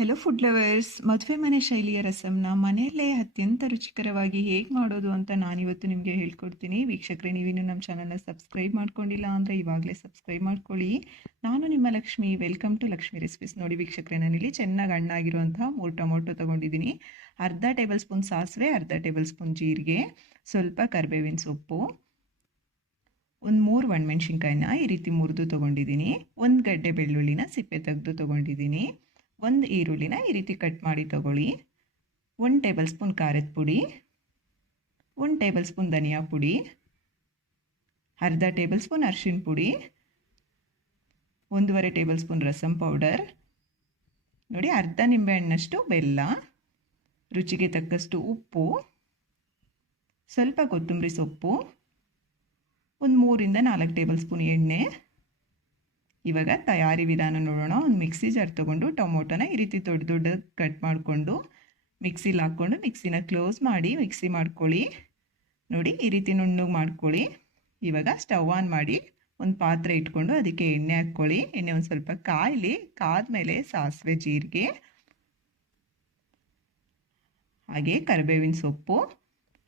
Hello food lovers, ಮದುವೆ ಮನೆ ಶೈಲಿಯ ರಸಮ್ನ ಮನೆಯಲ್ಲೇ ಅತ್ಯಂತ ರುಚಿಕರವಾಗಿ ಹೇಗೆ ಮಾಡೋದು ಅಂತ ನಾನಿವತ್ತು ನಿಮಗೆ ಹೇಳ್ಕೊಡ್ತೀನಿ. ವೀಕ್ಷಕರೇ, ನೀವಿನ್ನೂ ನಮ್ಮ ಚಾನಲ್ನ ಸಬ್ಸ್ಕ್ರೈಬ್ ಮಾಡ್ಕೊಂಡಿಲ್ಲ ಅಂದರೆ ಇವಾಗಲೇ ಸಬ್ಸ್ಕ್ರೈಬ್ ಮಾಡ್ಕೊಳ್ಳಿ. ನಾನು ನಿಮ್ಮ Lakshmi. Welcome to Lakshmi recipes. ನೋಡಿ ವೀಕ್ಷಕರೇ, ನಾನಿಲ್ಲಿ ಚೆನ್ನಾಗಿ ಹಣ್ಣಾಗಿರುವಂತಹ 3 ಟೊಮೊಟೊ ತೊಗೊಂಡಿದ್ದೀನಿ. ಅರ್ಧ ಟೇಬಲ್ ಸ್ಪೂನ್ ಸಾಸಿವೆ, ಅರ್ಧ ಟೇಬಲ್ ಸ್ಪೂನ್ ಜೀರಿಗೆ, ಸ್ವಲ್ಪ ಕರಿಬೇವಿನ ಸೊಪ್ಪು, ಒಂದು 3 ಒಣಮೆಣ್ಸಿನ್ಕಾಯಿನ ಈ ರೀತಿ ಮುರಿದು ತೊಗೊಂಡಿದ್ದೀನಿ. ಒಂದು ಗಡ್ಡೆ ಬೆಳ್ಳುಳ್ಳಿನ ಸಿಪ್ಪೆ ತೆಗೆದು ತೊಗೊಂಡಿದ್ದೀನಿ. ಒಂದು ಈರುಳ್ಳಿನ ಈ ರೀತಿ ಕಟ್ ಮಾಡಿ ತಗೊಳ್ಳಿ. 1 ಟೇಬಲ್ ಸ್ಪೂನ್ ಖಾರದ ಪುಡಿ, 1 ಟೇಬಲ್ ಸ್ಪೂನ್ ಧನಿಯಾ ಪುಡಿ, ಅರ್ಧ ಟೇಬಲ್ ಸ್ಪೂನ್ ಅರಿಶಿನ ಪುಡಿ, 1.5 ಟೇಬಲ್ ಸ್ಪೂನ್ ರಸಮ್ ಪೌಡರ್, ನೋಡಿ ಅರ್ಧ ನಿಂಬೆಹಣ್ಣಷ್ಟು ಬೆಲ್ಲ, ರುಚಿಗೆ ತಕ್ಕಷ್ಟು ಉಪ್ಪು, ಸ್ವಲ್ಪ ಕೊತ್ತಂಬರಿ ಸೊಪ್ಪು, ಒಂದು 3 ರಿಂದ 4 ಟೇಬಲ್ ಸ್ಪೂನ್ ಎಣ್ಣೆ. ಇವಾಗ ತಯಾರಿ ವಿಧಾನ ನೋಡೋಣ. ಒಂದು ಮಿಕ್ಸಿ ಜಾರ್ ತೊಗೊಂಡು ಟೊಮೊಟೊನ ಈ ರೀತಿ ದೊಡ್ಡ ದೊಡ್ಡ ಕಟ್ ಮಾಡಿಕೊಂಡು ಮಿಕ್ಸಿಲಿ ಹಾಕ್ಕೊಂಡು ಮಿಕ್ಸಿನ ಕ್ಲೋಸ್ ಮಾಡಿ ಮಿಕ್ಸಿ ಮಾಡ್ಕೊಳ್ಳಿ. ನೋಡಿ ಈ ರೀತಿ ನುಣ್ಣಗೆ ಮಾಡ್ಕೊಳ್ಳಿ. ಇವಾಗ ಸ್ಟವ್ ಆನ್ ಮಾಡಿ ಒಂದು ಪಾತ್ರೆ ಇಟ್ಕೊಂಡು ಅದಕ್ಕೆ ಎಣ್ಣೆ ಹಾಕ್ಕೊಳ್ಳಿ. ಎಣ್ಣೆ ಒಂದು ಸ್ವಲ್ಪ ಕಾಯಲಿ. ಕಾದ್ಮೇಲೆ ಸಾಸಿವೆ, ಜೀರಿಗೆ, ಹಾಗೆ ಕರಿಬೇವಿನ ಸೊಪ್ಪು,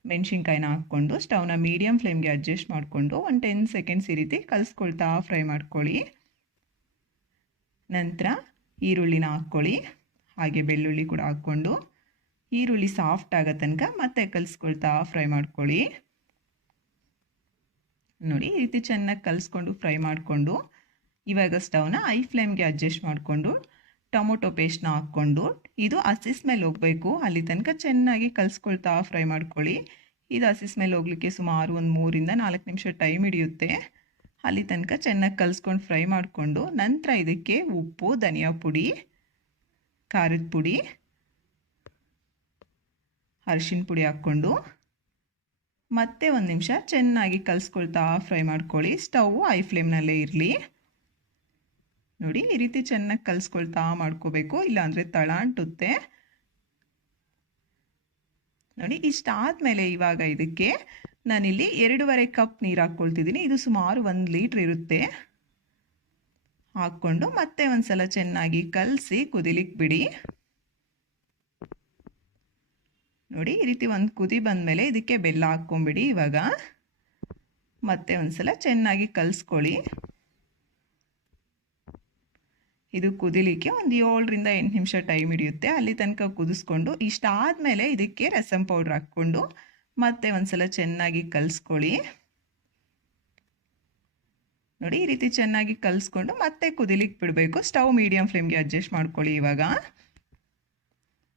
ಮೆಣಸಿನ್ಕಾಯಿನ ಹಾಕ್ಕೊಂಡು ಸ್ಟವ್ನ ಮೀಡಿಯಮ್ ಫ್ಲೇಮ್ಗೆ ಅಡ್ಜಸ್ಟ್ ಮಾಡಿಕೊಂಡು ಒಂದು 10 ಸೆಕೆಂಡ್ಸ್ ಈ ರೀತಿ ಕಲಿಸ್ಕೊಳ್ತಾ ಫ್ರೈ ಮಾಡ್ಕೊಳ್ಳಿ. ನಂತರ ಈರುಳ್ಳಿನ ಹಾಕ್ಕೊಳ್ಳಿ, ಹಾಗೆ ಬೆಳ್ಳುಳ್ಳಿ ಕೂಡ ಹಾಕ್ಕೊಂಡು ಈರುಳ್ಳಿ ಸಾಫ್ಟ್ ಆಗೋ ತನಕ ಮತ್ತೆ ಕಲಿಸ್ಕೊಳ್ತಾ ಫ್ರೈ ಮಾಡ್ಕೊಳ್ಳಿ. ನೋಡಿ ಈ ರೀತಿ ಚೆನ್ನಾಗಿ ಕಲಿಸ್ಕೊಂಡು ಫ್ರೈ ಮಾಡಿಕೊಂಡು ಇವಾಗ ಸ್ಟವ್ನ ಐ ಫ್ಲೇಮ್ಗೆ ಅಡ್ಜಸ್ಟ್ ಮಾಡಿಕೊಂಡು ಟೊಮೊಟೊ ಪೇಸ್ಟ್ನ ಹಾಕ್ಕೊಂಡು ಇದು ಹಸಿ ಸ್ಮೆಲ್ ಹೋಗಬೇಕು, ಅಲ್ಲಿ ತನಕ ಚೆನ್ನಾಗಿ ಕಲಿಸ್ಕೊಳ್ತಾ ಫ್ರೈ ಮಾಡ್ಕೊಳ್ಳಿ. ಇದು ಹಸಿ ಸ್ಮೆಲ್ ಹೋಗಲಿಕ್ಕೆ ಸುಮಾರು ಒಂದು 3 ರಿಂದ 4 ನಿಮಿಷ ಟೈಮ್ ಹಿಡಿಯುತ್ತೆ. ಅಲ್ಲಿ ತನಕ ಚೆನ್ನಾಗಿ ಕಲಿಸ್ಕೊಂಡು ಫ್ರೈ ಮಾಡಿಕೊಂಡು ನಂತರ ಇದಕ್ಕೆ ಉಪ್ಪು, ಧನಿಯಾ ಪುಡಿ, ಖಾರದ ಪುಡಿ, ಅರಿಶಿನ ಪುಡಿ ಹಾಕ್ಕೊಂಡು ಮತ್ತೆ 1 ನಿಮಿಷ ಚೆನ್ನಾಗಿ ಕಲಿಸ್ಕೊಳ್ತಾ ಫ್ರೈ ಮಾಡ್ಕೊಳ್ಳಿ. ಸ್ಟವ್ ಐ ಫ್ಲೇಮ್ನಲ್ಲೇ ಇರಲಿ. ನೋಡಿ ಈ ರೀತಿ ಚೆನ್ನಾಗಿ ಕಲಿಸ್ಕೊಳ್ತಾ ಮಾಡ್ಕೋಬೇಕು, ಇಲ್ಲಾಂದರೆ ತಳ ಅಂಟುತ್ತೆ. ನೋಡಿ ಇಷ್ಟಾದಮೇಲೆ ಇವಾಗ ಇದಕ್ಕೆ ನಾನಿಲ್ಲಿ 2.5 ಕಪ್ ನೀರು ಹಾಕ್ಕೊಳ್ತಿದ್ದೀನಿ. ಇದು ಸುಮಾರು 1 ಲೀಟ್ರ್ ಇರುತ್ತೆ. ಹಾಕ್ಕೊಂಡು ಮತ್ತೆ ಒಂದು ಸಲ ಚೆನ್ನಾಗಿ ಕಲಸಿ ಕುದಿಲಿಕ್ಕೆ ಬಿಡಿ. ನೋಡಿ ಈ ರೀತಿ ಒಂದು ಕುದಿ ಬಂದಮೇಲೆ ಇದಕ್ಕೆ ಬೆಲ್ಲ ಹಾಕ್ಕೊಂಬಿಡಿ. ಇವಾಗ ಮತ್ತೆ ಒಂದು ಸಲ ಚೆನ್ನಾಗಿ ಕಲಿಸ್ಕೊಳ್ಳಿ. ಇದು ಕುದಿಲಿಕ್ಕೆ ಒಂದು 7 ರಿಂದ 8 ನಿಮಿಷ ಟೈಮ್ ಹಿಡಿಯುತ್ತೆ. ಅಲ್ಲಿ ತನಕ ಕುದಿಸ್ಕೊಂಡು ಇಷ್ಟಾದಮೇಲೆ ಇದಕ್ಕೆ ರಸಮ್ ಪೌಡ್ರ್ ಹಾಕ್ಕೊಂಡು ಮತ್ತೆ ಒಂದು ಸಲ ಚೆನ್ನಾಗಿ ಕಲಿಸ್ಕೊಳ್ಳಿ. ನೋಡಿ ಈ ರೀತಿ ಚೆನ್ನಾಗಿ ಕಲಿಸ್ಕೊಂಡು ಮತ್ತೆ ಕುದಿಲಿಕ್ಕೆ ಬಿಡಬೇಕು. ಸ್ಟವ್ ಮೀಡಿಯಮ್ ಫ್ಲೇಮ್ಗೆ ಅಡ್ಜಸ್ಟ್ ಮಾಡ್ಕೊಳ್ಳಿ. ಇವಾಗ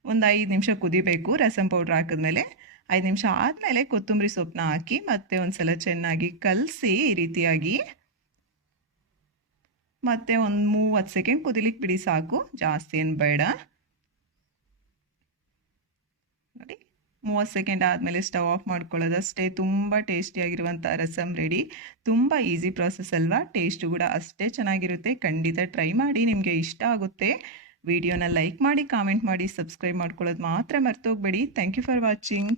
ಒಂದು 5 ನಿಮಿಷ ಕುದಿಬೇಕು. ರಸಮ್ ಪೌಡ್ರ್ ಹಾಕಿದ್ಮೇಲೆ 5 ನಿಮಿಷ ಆದಮೇಲೆ ಕೊತ್ತಂಬರಿ ಸೊಪ್ಪನ್ನ ಹಾಕಿ ಮತ್ತೆ ಒಂದು ಸಲ ಚೆನ್ನಾಗಿ ಕಲಸಿ ಈ ರೀತಿಯಾಗಿ ಮತ್ತೆ ಒಂದು 30 ಸೆಕೆಂಡ್ ಕುದಿಲಿಕ್ಕೆ ಬಿಡಿ, ಸಾಕು, ಜಾಸ್ತಿ ಏನು ಬೇಡ. ನೋಡಿ 30 ಸೆಕೆಂಡ್ ಆದಮೇಲೆ ಸ್ಟವ್ ಆಫ್ ಮಾಡ್ಕೊಳ್ಳೋದಷ್ಟೇ. ತುಂಬ ಟೇಸ್ಟಿಯಾಗಿರುವಂಥ ರಸಮ್ ರೆಡಿ. ತುಂಬ ಈಸಿ ಪ್ರಾಸೆಸ್ ಅಲ್ವಾ? ಟೇಸ್ಟು ಕೂಡ ಅಷ್ಟೇ ಚೆನ್ನಾಗಿರುತ್ತೆ. ಖಂಡಿತ ಟ್ರೈ ಮಾಡಿ, ನಿಮಗೆ ಇಷ್ಟ ಆಗುತ್ತೆ. ವಿಡಿಯೋನ ಲೈಕ್ ಮಾಡಿ, ಕಾಮೆಂಟ್ ಮಾಡಿ, ಸಬ್ಸ್ಕ್ರೈಬ್ ಮಾಡ್ಕೊಳ್ಳೋದು ಮಾತ್ರ ಮರ್ತೋಗ್ಬೇಡಿ. Thank you for watching.